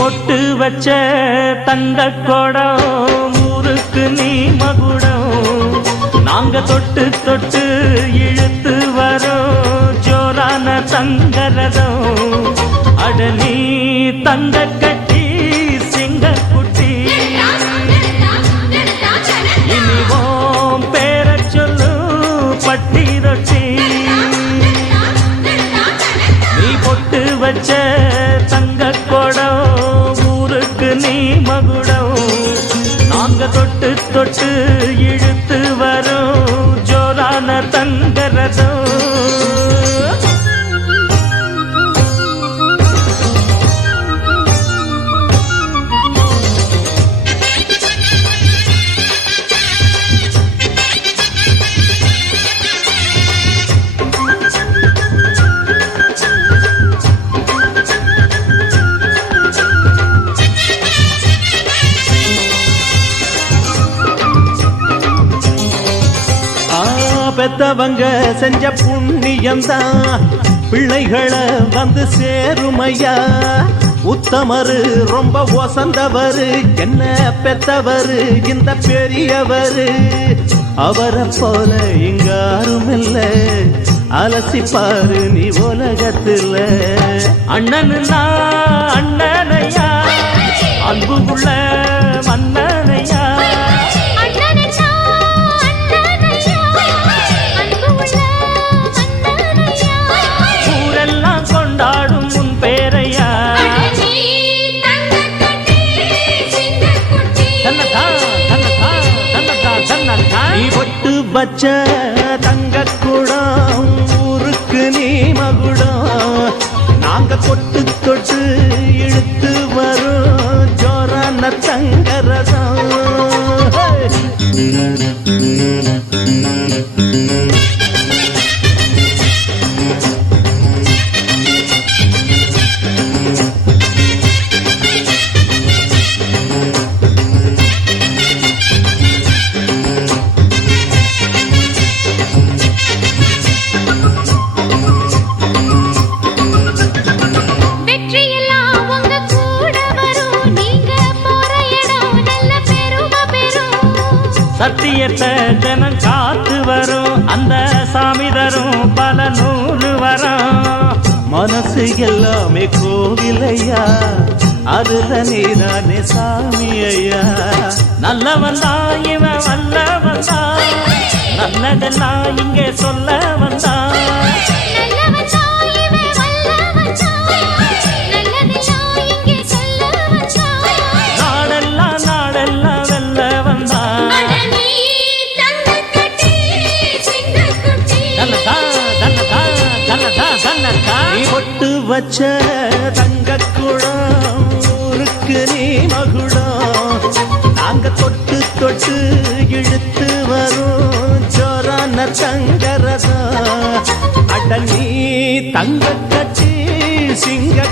பொட்டு வச்ச தங்க கொடம் ஊருக்கு நீ மகுடம் நாங்க தொட்டு தொட்டு இழுத்து வரோம் ஜோரான தங்கரதம் அடலி தங்க கட்டி சிங்க குட்டி இனிவோம் பேர சொல்லு பட்டி ரொட்டி நீ பொட்டு வச்ச தங்க கொடம் ஊருக்கு நீ மகுடம் நாங்க தொட்டு தொட்டு இழுத்து வரோம் ஜோரான தங்கரதம் பெத்தவங்க செஞ்ச புண்ணியம்தான் பிள்ளைகளை வந்து சேருமையா உத்தமரு ரொம்ப ஒசந்தவரு என்ன பெத்தவரு இந்த பெரியவரு அவரை போல இங்காரும் இல்ல அலசிப்பாரு நீ உலகத்துல அண்ணனுன்னா அண்ணனையா அன்புக்குள்ள மன்னனையா பச்ச தங்க கூடம் ஊருக்கு நீ மகுடம் நாங்க கொட்டு தொட்டு இழுத்து வரும் ஜோரான தங்கரதம் சத்தியத்தை ஜனம் காத்து வரும் அந்த சாமி தரும் பல நூறு வரும் மனசு எல்லாமே கோவிலையா அதுல நீதானே சாமி ஐயா நல்லவன் தான் இவன் வல்லவன் தான் நல்லதெல்லாம் இங்கே சொல்ல வந்தான் வச்ச தங்க குடம் ஊருக்கு நீ மகுடம் நாங்க தொட்டு தொட்டு இழுத்து வரும் ஜோரான தங்கரதம் அட நீ தங்க கட்சி சிங்க